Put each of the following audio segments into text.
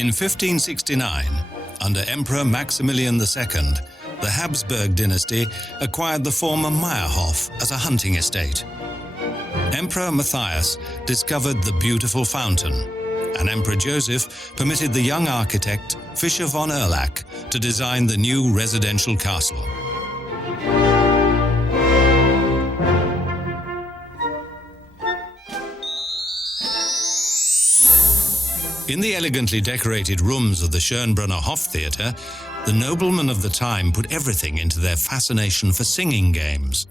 In 1569, under Emperor Maximilian the Second, the Habsburg Dynasty acquired the former Maierhof as a hunting estate. Emperor Matthias discovered the beautiful fountain, and Emperor Joseph permitted the young architect Fischer von Erlach to design the new residential castle. In the elegantly decorated rooms of the Schönbrunner Hoftheater, the noblemen of the time put everything into their fascination for singing games.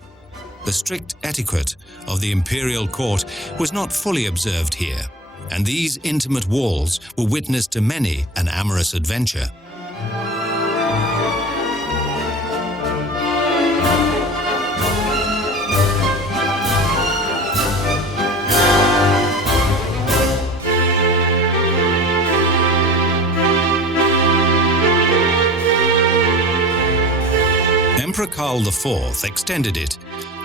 The strict etiquette of the imperial court was not fully observed here, and these intimate walls were witness to many an amorous adventure. Emperor Karl IV extended it,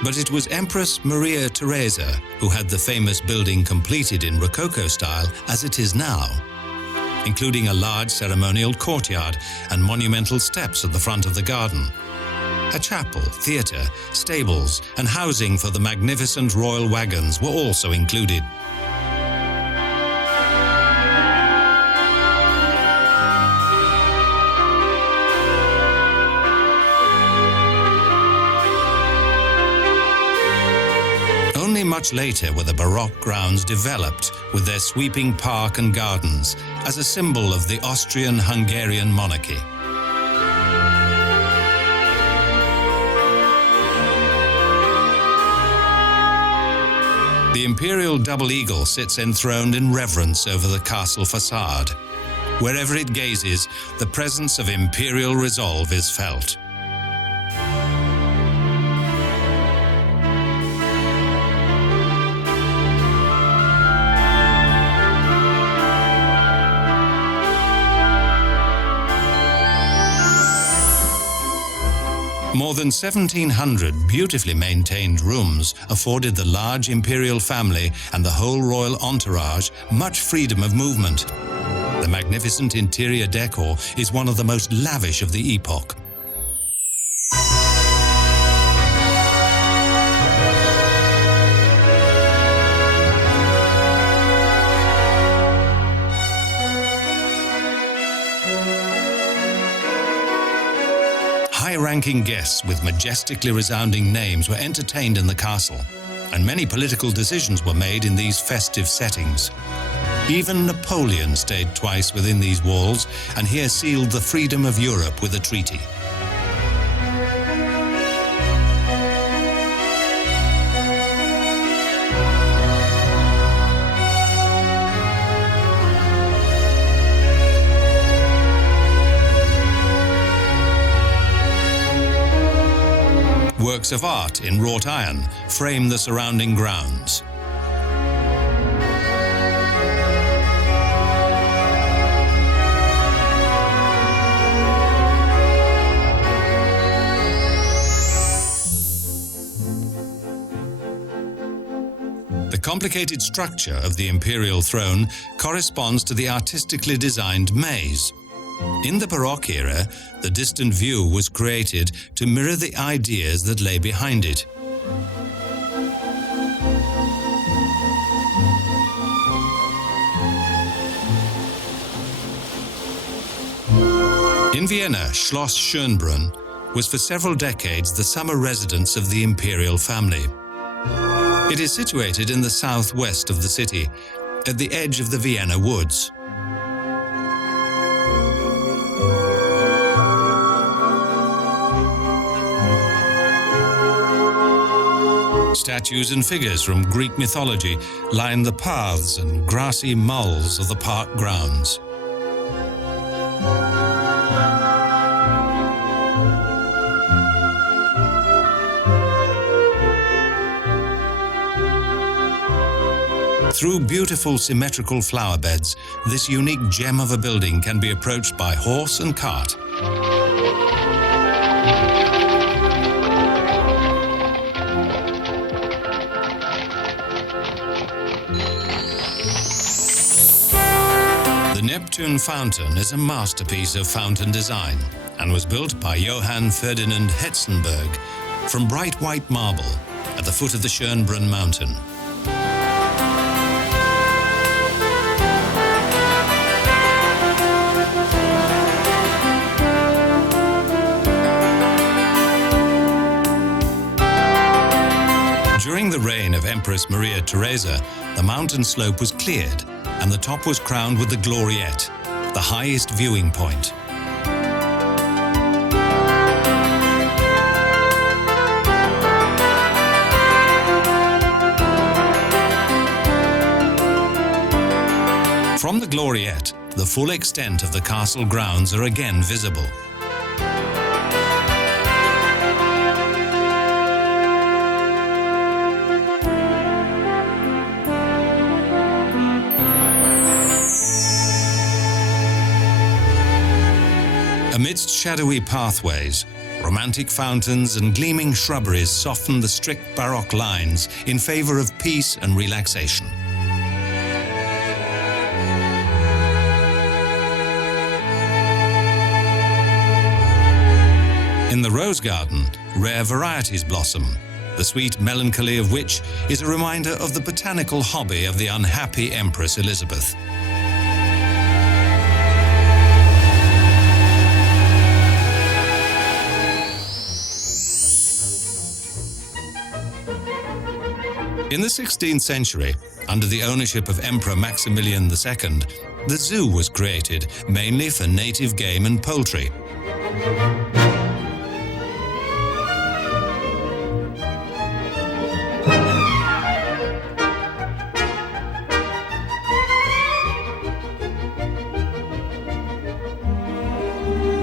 but it was Empress Maria Theresa who had the famous building completed in Rococo style as it is now, including a large ceremonial courtyard and monumental steps at the front of the garden. A chapel, theatre, stables, and housing for the magnificent royal wagons were also included. Only much later were the Baroque grounds developed with their sweeping park and gardens as a symbol of the Austrian-Hungarian monarchy. The imperial double eagle sits enthroned in reverence over the castle facade. Wherever it gazes, the presence of imperial resolve is felt. More than 1,700 beautifully maintained rooms afforded the large imperial family and the whole royal entourage much freedom of movement. The magnificent interior decor is one of the most lavish of the epoch. High-ranking guests with majestically resounding names were entertained in the castle, and many political decisions were made in these festive settings. Even Napoleon stayed twice within these walls, and here sealed the freedom of Europe with a treaty. Works of art in wrought iron frame the surrounding grounds. The complicated structure of the imperial throne corresponds to the artistically designed maze. In the Baroque era, the distant view was created to mirror the ideas that lay behind it. In Vienna, Schloss Schönbrunn was for several decades the summer residence of the imperial family. It is situated in the southwest of the city, at the edge of the Vienna woods. Statues and figures from Greek mythology line the paths and grassy moles of the park grounds. Through beautiful symmetrical flower beds, this unique gem of a building can be approached by horse and cart. The Neptun-Fountain is a masterpiece of fountain design and was built by Johann Ferdinand Hetzenberg from bright white marble at the foot of the Schönbrunn mountain. During the reign of Empress Maria Theresa, the mountain slope was cleared and the top was crowned with the Gloriette, the highest viewing point. From the Gloriette, the full extent of the castle grounds are again visible. Amidst shadowy pathways, romantic fountains and gleaming shrubberies soften the strict Baroque lines in favor of peace and relaxation. In the rose garden, rare varieties blossom, the sweet melancholy of which is a reminder of the botanical hobby of the unhappy Empress Elizabeth. In the 16th century, under the ownership of Emperor Maximilian the Second, the zoo was created mainly for native game and poultry.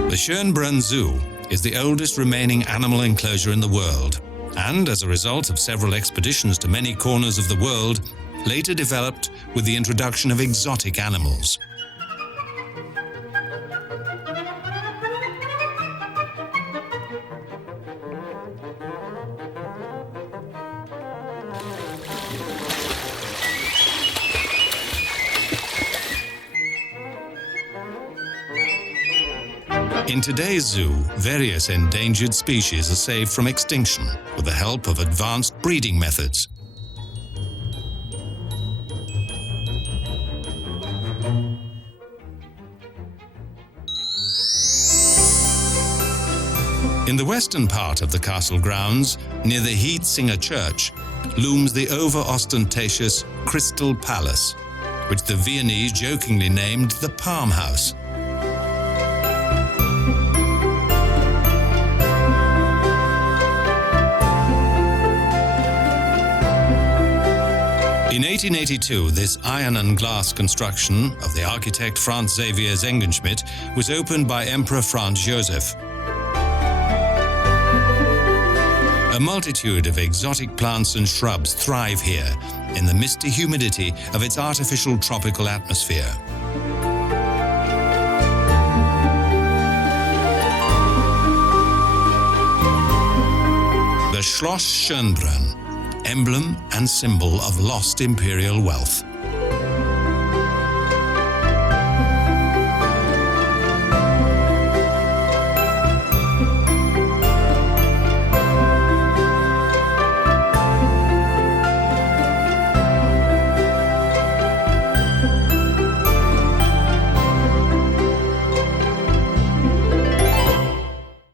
The Schönbrunn Zoo is the oldest remaining animal enclosure in the world, and as a result of several expeditions to many corners of the world, later developed with the introduction of exotic animals. In today's zoo, various endangered species are saved from extinction with the help of advanced breeding methods. In the western part of the castle grounds, near the Hietzinger Church, looms the over-ostentatious Crystal Palace, which the Viennese jokingly named the Palm House. In 1882, this iron and glass construction of the architect Franz Xaver Zengenschmidt was opened by Emperor Franz Joseph. A multitude of exotic plants and shrubs thrive here in the misty humidity of its artificial tropical atmosphere. The Schloss Schönbrunn, emblem and symbol of lost imperial wealth.